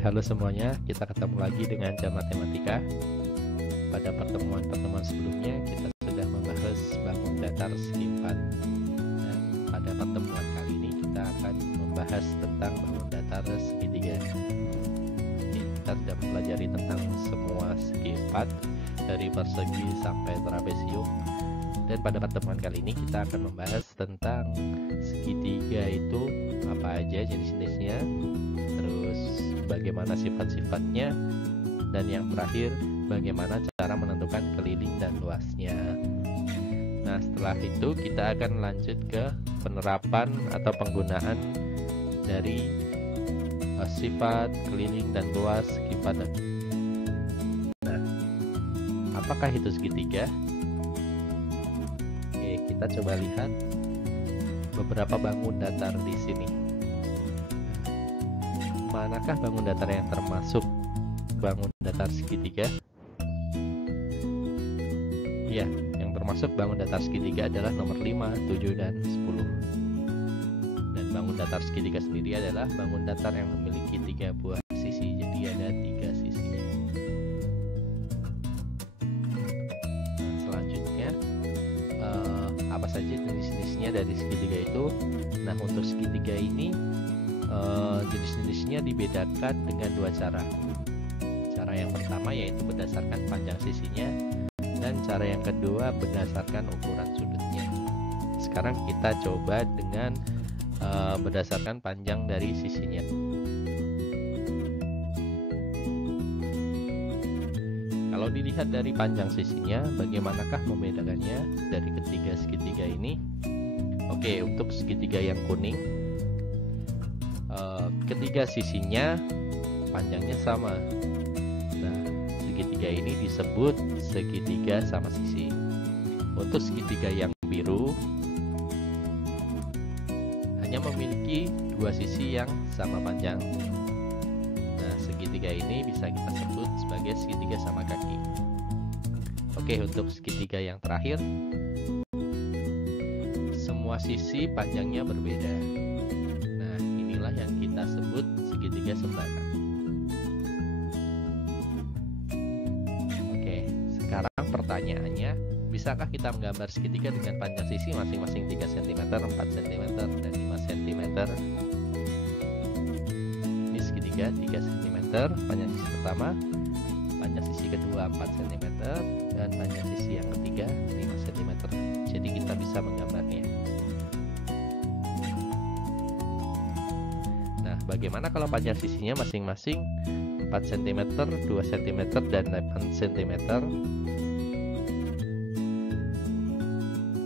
halo semuanya, kita ketemu lagi dengan Jam Matematika. Pada pertemuan-pertemuan sebelumnya kita sudah membahas bangun datar segi 4. Dan pada pertemuan kali ini kita akan membahas tentang bangun datar segi 3. Kita sudah mempelajari tentang semua segi 4 dari persegi sampai trapesium. Dan pada pertemuan kali ini kita akan membahas tentang segitiga itu apa aja jenis-jenisnya, terus bagaimana sifat-sifatnya, dan yang terakhir bagaimana cara menentukan keliling dan luasnya. Nah, setelah itu kita akan lanjut ke penerapan atau penggunaan dari sifat keliling dan luas segi 4. Nah, apakah itu segitiga? Oke, kita coba lihat beberapa bangun datar di sini. Manakah bangun datar yang termasuk bangun datar segitiga? Ya, yang termasuk bangun datar segitiga adalah nomor 5, 7, dan 10. Dan bangun datar segitiga sendiri adalah bangun datar yang memiliki 3 buah sisi, jadi ada 3 sisinya. Nah, selanjutnya apa saja jenis-jenisnya dari segitiga itu? Nah, untuk segitiga ini jenis-jenisnya dibedakan dengan 2 cara. Cara yang pertama yaitu berdasarkan panjang sisinya, dan cara yang kedua berdasarkan ukuran sudutnya. Sekarang kita coba dengan berdasarkan panjang dari sisinya. Kalau dilihat dari panjang sisinya, bagaimanakah membedakannya dari ketiga segitiga ini? Oke, untuk segitiga yang kuning, ketiga sisinya panjangnya sama. Nah, segitiga ini disebut segitiga sama sisi. Untuk segitiga yang biru hanya memiliki 2 sisi yang sama panjang. Nah, segitiga ini bisa kita sebut sebagai segitiga sama kaki. Oke, untuk segitiga yang terakhir, semua sisi panjangnya berbeda. Nah, inilah yang kita sebut segitiga sembara. Sekarang pertanyaannya, bisakah kita menggambar segitiga dengan panjang sisi masing-masing 3 cm, 4 cm, dan 5 cm? Ini segitiga 3 cm, panjang sisi pertama, panjang sisi kedua 4 cm, dan panjang sisi yang ketiga 5 cm. Jadi kita bisa menggambarnya. Nah, bagaimana kalau panjang sisinya masing-masing 4 cm, 2 cm, dan 8 cm?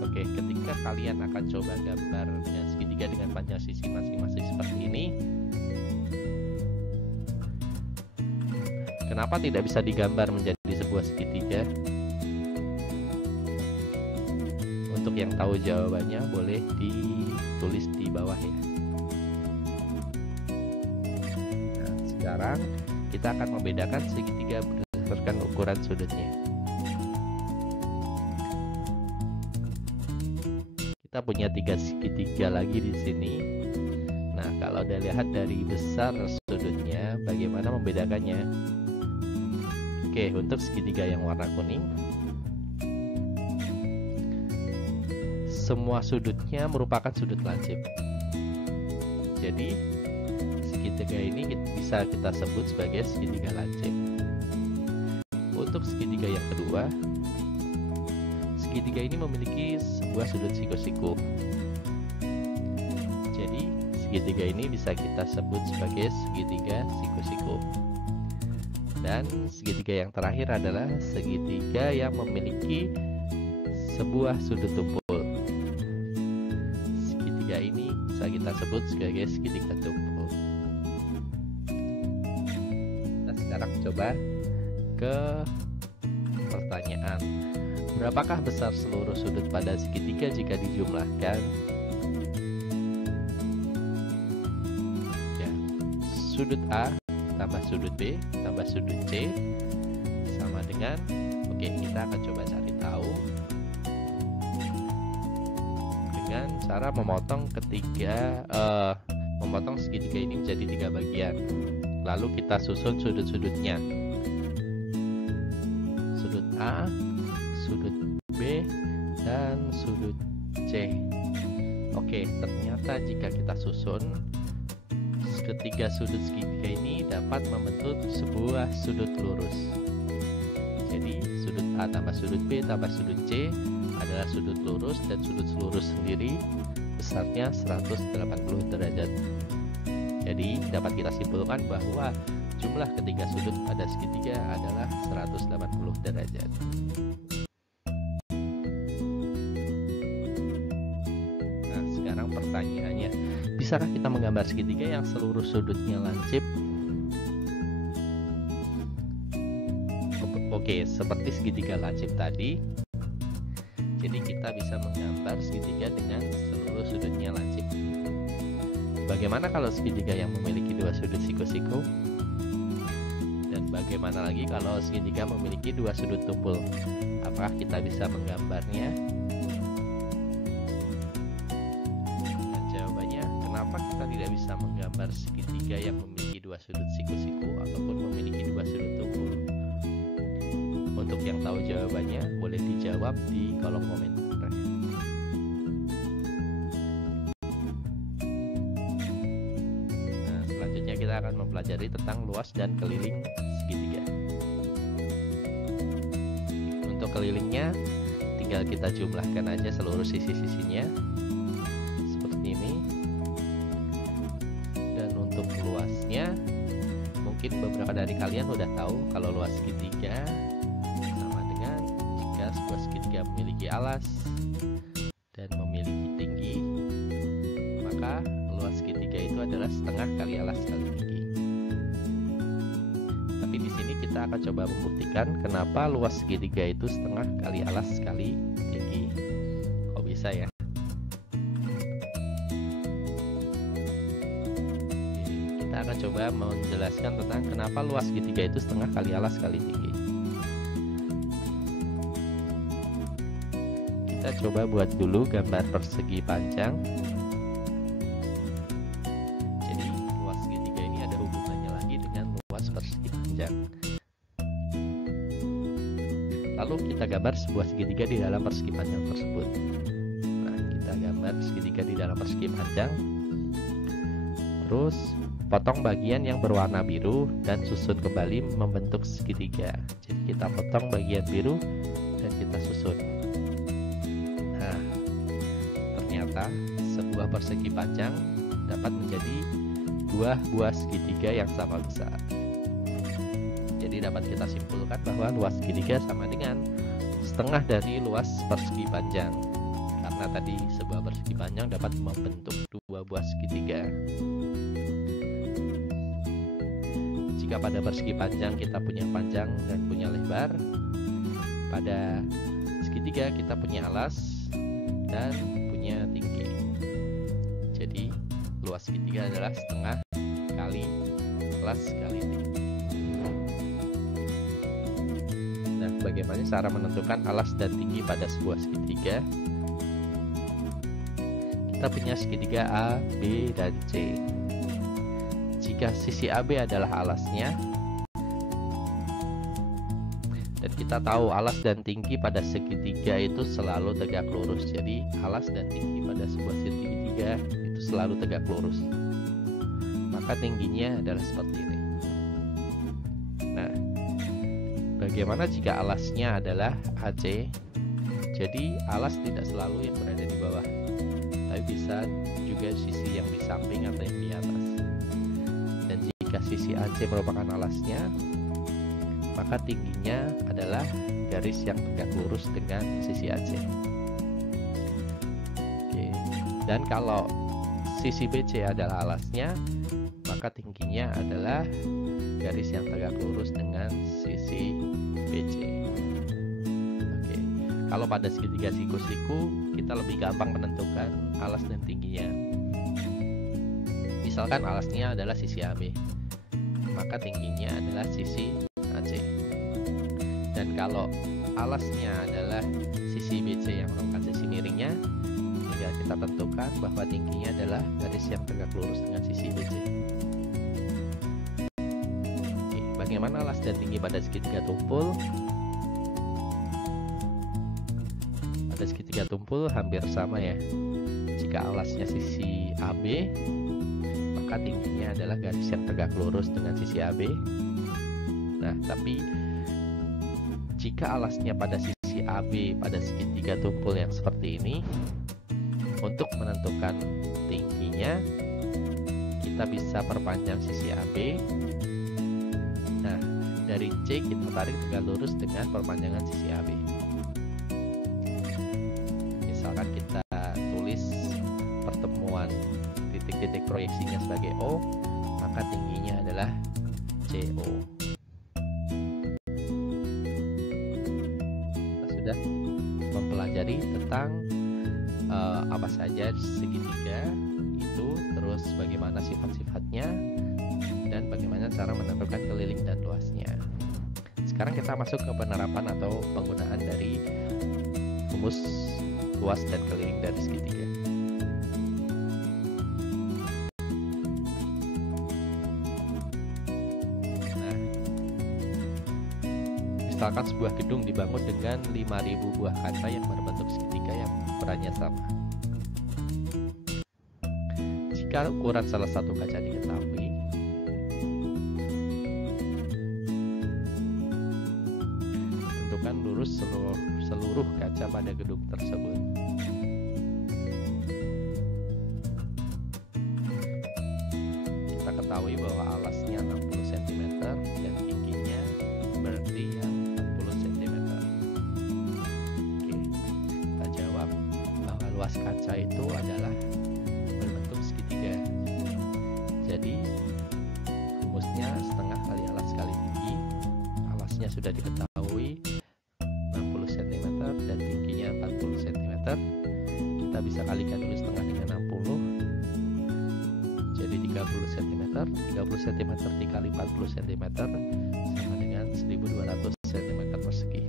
Oke, ketika kalian akan coba gambar dengan segitiga dengan panjang sisi masing-masing seperti ini, kenapa tidak bisa digambar menjadi sebuah segitiga? Untuk yang tahu jawabannya boleh ditulis di bawah ya. Nah, sekarang kita akan membedakan segitiga berdasarkan ukuran sudutnya. Kita punya 3 segitiga lagi di sini. Nah, kalau dilihat dari besar sudutnya, bagaimana membedakannya? Oke, untuk segitiga yang warna kuning, semua sudutnya merupakan sudut lancip. Jadi segitiga ini bisa kita sebut sebagai segitiga lancip. Untuk segitiga yang kedua, segitiga ini memiliki sebuah sudut siku-siku. Jadi segitiga ini bisa kita sebut sebagai segitiga siku-siku. Dan segitiga yang terakhir adalah segitiga yang memiliki sebuah sudut tumpul. Segitiga ini bisa kita sebut sebagai segitiga tumpul. Sekarang coba ke pertanyaan, berapakah besar seluruh sudut pada segitiga jika dijumlahkan? Ya, sudut A tambah sudut B tambah sudut C sama dengan, oke, kita akan coba cari tahu dengan cara memotong memotong segitiga ini menjadi 3 bagian. Lalu kita susun sudut-sudutnya. Sudut A, sudut B, dan sudut C. Oke, ternyata jika kita susun, ketiga sudut segitiga ini dapat membentuk sebuah sudut lurus. Jadi sudut A tambah sudut B tambah sudut C adalah sudut lurus, dan sudut lurus sendiri besarnya 180 derajat. Jadi dapat kita simpulkan bahwa jumlah ketiga sudut pada segitiga adalah 180 derajat. Nah, sekarang pertanyaannya, bisakah kita menggambar segitiga yang seluruh sudutnya lancip? Oke, seperti segitiga lancip tadi, jadi kita bisa menggambar segitiga dengan seluruh sudutnya lancip. Bagaimana kalau segitiga yang memiliki dua sudut siku-siku? Dan bagaimana lagi kalau segitiga memiliki dua sudut tumpul? Apakah kita bisa menggambarnya? Dan jawabannya, kenapa kita tidak bisa menggambar segitiga yang memiliki dua sudut siku-siku ataupun memiliki dua sudut tumpul? Untuk yang tahu jawabannya, boleh dijawab di kolom komentar. Nah, selanjutnya kita akan mempelajari tentang luas dan keliling segitiga. Untuk kelilingnya, tinggal kita jumlahkan aja seluruh sisi-sisinya seperti ini. Dan untuk luasnya, mungkin beberapa dari kalian udah tahu kalau luas segitiga sebuah segitiga memiliki alas dan memiliki tinggi, maka luas segitiga itu adalah setengah kali alas kali tinggi. Tapi di sini kita akan coba membuktikan kenapa luas segitiga itu setengah kali alas kali tinggi. Kok bisa ya? Kita akan coba menjelaskan tentang kenapa luas segitiga itu setengah kali alas kali tinggi. Kita coba buat dulu gambar persegi panjang. Jadi luas segitiga ini ada hubungannya lagi dengan luas persegi panjang. Lalu kita gambar sebuah segitiga di dalam persegi panjang tersebut. Nah, kita gambar segitiga di dalam persegi panjang. Terus potong bagian yang berwarna biru dan susun kembali membentuk segitiga. Jadi kita potong bagian biru dan kita susun. Nah, ternyata sebuah persegi panjang dapat menjadi dua buah segitiga yang sama besar. Jadi dapat kita simpulkan bahwa luas segitiga sama dengan setengah dari luas persegi panjang. Karena tadi sebuah persegi panjang dapat membentuk dua buah segitiga. Jika pada persegi panjang kita punya panjang dan punya lebar, pada segitiga kita punya alas dan punya tinggi. Jadi luas segitiga adalah setengah kali alas kali tinggi. Nah, bagaimana cara menentukan alas dan tinggi pada sebuah segitiga? Kita punya segitiga A, B, dan C. Jika sisi AB adalah alasnya, dan kita tahu alas dan tinggi pada segitiga itu selalu tegak lurus. Jadi alas dan tinggi pada sebuah segitiga itu selalu tegak lurus. Maka tingginya adalah seperti ini. Nah, bagaimana jika alasnya adalah AC? Jadi alas tidak selalu yang berada di bawah, tapi bisa juga sisi yang di samping atau yang di atas. Dan jika sisi AC merupakan alasnya, maka tingginya adalah garis yang tegak lurus dengan sisi AC. Oke. Dan kalau sisi BC adalah alasnya, maka tingginya adalah garis yang tegak lurus dengan sisi BC. Oke. Kalau pada segitiga siku-siku, kita lebih gampang menentukan alas dan tingginya. Misalkan alasnya adalah sisi AB, maka tingginya adalah sisi AC. Dan kalau alasnya adalah sisi BC yang merupakan sisi miringnya, tinggal kita tentukan bahwa tingginya adalah garis yang tegak lurus dengan sisi BC. bagaimana alas dan tinggi pada segitiga tumpul? Pada segitiga tumpul hampir sama ya. Jika alasnya sisi AB, maka tingginya adalah garis yang tegak lurus dengan sisi AB. Nah, tapi jika alasnya pada sisi AB pada segitiga tumpul yang seperti ini, untuk menentukan tingginya kita bisa perpanjang sisi AB. Nah, dari C kita tarik tegak lurus dengan perpanjangan sisi AB. Misalkan kita tulis pertemuan titik-titik proyeksinya sebagai O, maka tingginya adalah CO. Kita sudah mempelajari tentang apa saja segitiga itu, terus bagaimana sifat-sifatnya, dan bagaimana cara menentukan keliling dan luasnya. Sekarang kita masuk ke penerapan atau penggunaan dari rumus luas dan keliling dari segitiga. Nah, misalkan sebuah gedung dibangun dengan 5.000 buah kaca yang berbentuk segitiga yang ukurannya sama. Jika ukuran salah satu kaca diketahui, tentukan lurus seluruh kaca pada gedung tersebut. Kita ketahui bahwa alasnya 60 cm dan tingginya berarti yang 40 cm. Oke, kita jawab bahwa luas kaca itu adalah berbentuk segitiga. Jadi rumusnya setengah kali alas kali tinggi. Alasnya sudah diketahui 60 cm dan tingginya 40 cm. Kita bisa kalikan dulu setengah dengan 60, jadi 30 cm. 30 cm dikali 40 cm sama dengan 1200 cm persegi.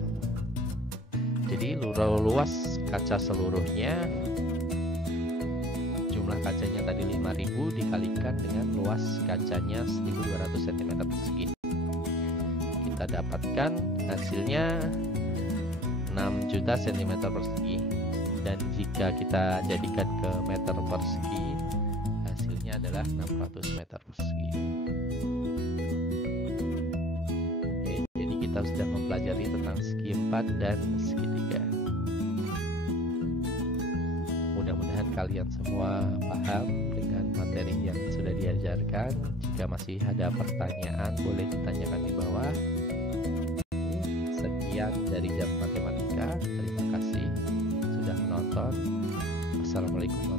Jadi luas kaca seluruhnya, jumlah kacanya tadi 5.000 dikalikan dengan luas kacanya 1200 cm persegi. Kita dapatkan hasilnya 6 juta cm persegi. Dan jika kita jadikan ke meter persegi, hasilnya adalah 600 meter persegi. Oke, jadi kita sudah mempelajari tentang segi 4 dan segitiga. Mudah-mudahan kalian semua paham dengan materi yang sudah diajarkan. Jika masih ada pertanyaan, boleh ditanyakan di bawah. Sekian dari Jam Matematika. Terima kasih sudah menonton. Wassalamualaikum warahmatullahi wabarakatuh.